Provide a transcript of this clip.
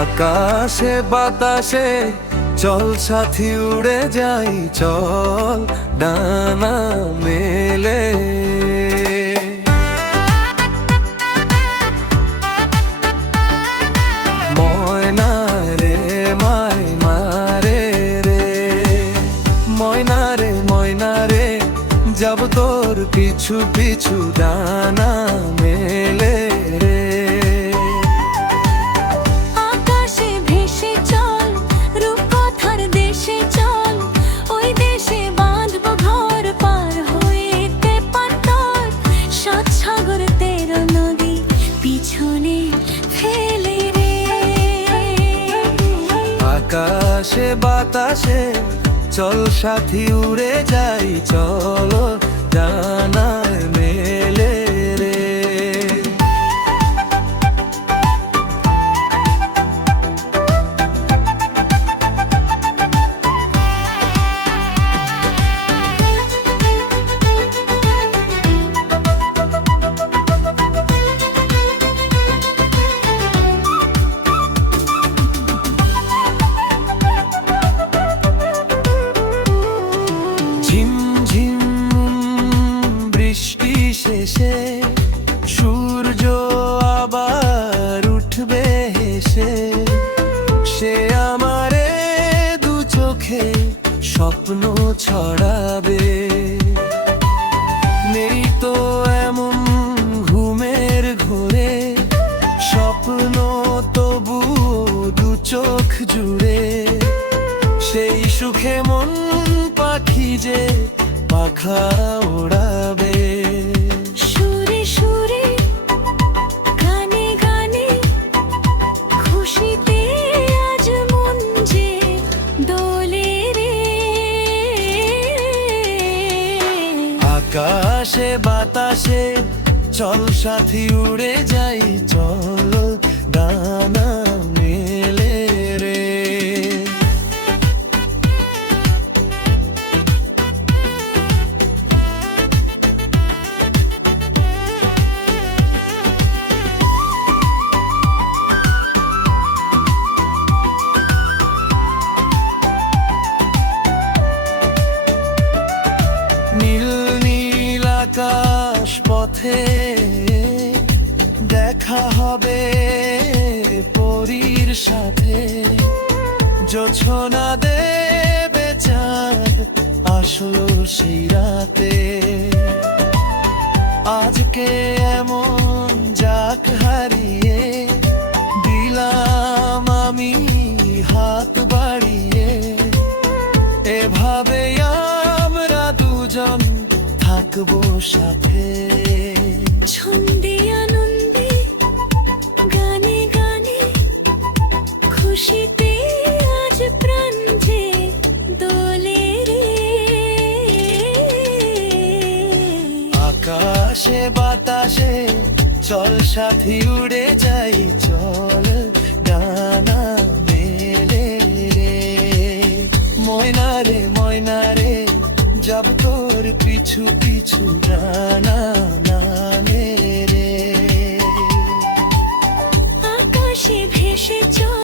আকাশে বাতাসে চল সাথী উড়ে যাই, চল ডানা মেলে। ময়না রে ময়না রে রে, ময়না রে ময়না রে, যাব তোর পিছু পিছু ডানা মেলে রে। আকাশে ভেসে চল রূপকথার দেশে চল, ওই দেশে বাঁধবো ঘর পার হইতে পার, সাত সাগর 13 নদী পিছনে ফেলে রে। আকাশে বাতাসে চল সাথী উড়ে যাই, চলো ডানায় মেলে রে। ঝিমঝিম বৃষ্টি শেষে সূর্য আবার উঠবে হেসে, সে আমারে দু চোখে স্বপ্ন ছড়াবে। নেই তো এমন ঘুমের ঘোরে স্বপ্ন, তবু দু চোখ জুড়ে সেই সুখে মন পাখি যে পাখা ওড়াবে। সুরে সুরে গানে গানে খুশিতে আজ মন যে দোলে রে। আকাশে বাতাসে চল সাথী উড়ে যাই, চল ডানা মেলে রে। নীল নীল আকাশ পথে দেখা হবে পরীর সাথে, জোছনা দেবে চাঁদ আসলো সেই রাতে। আজকে এমন যাক হারিয়ে দিলাম আমি হাত বাড়িয়ে, এভাবে আমরা দুজন থাকবো সাথে। ছন্দে আনন্দে গানে গানে খুশিতে আজ প্রাণ যে দোলে রে। আকাশে বাতাসে চল সাথী উড়ে যাই, চল ডানা মেলে রে। ময়না রে যাব তোর পিছু পিছু ডানা না মেলে রে। আকাশে ভেসে চল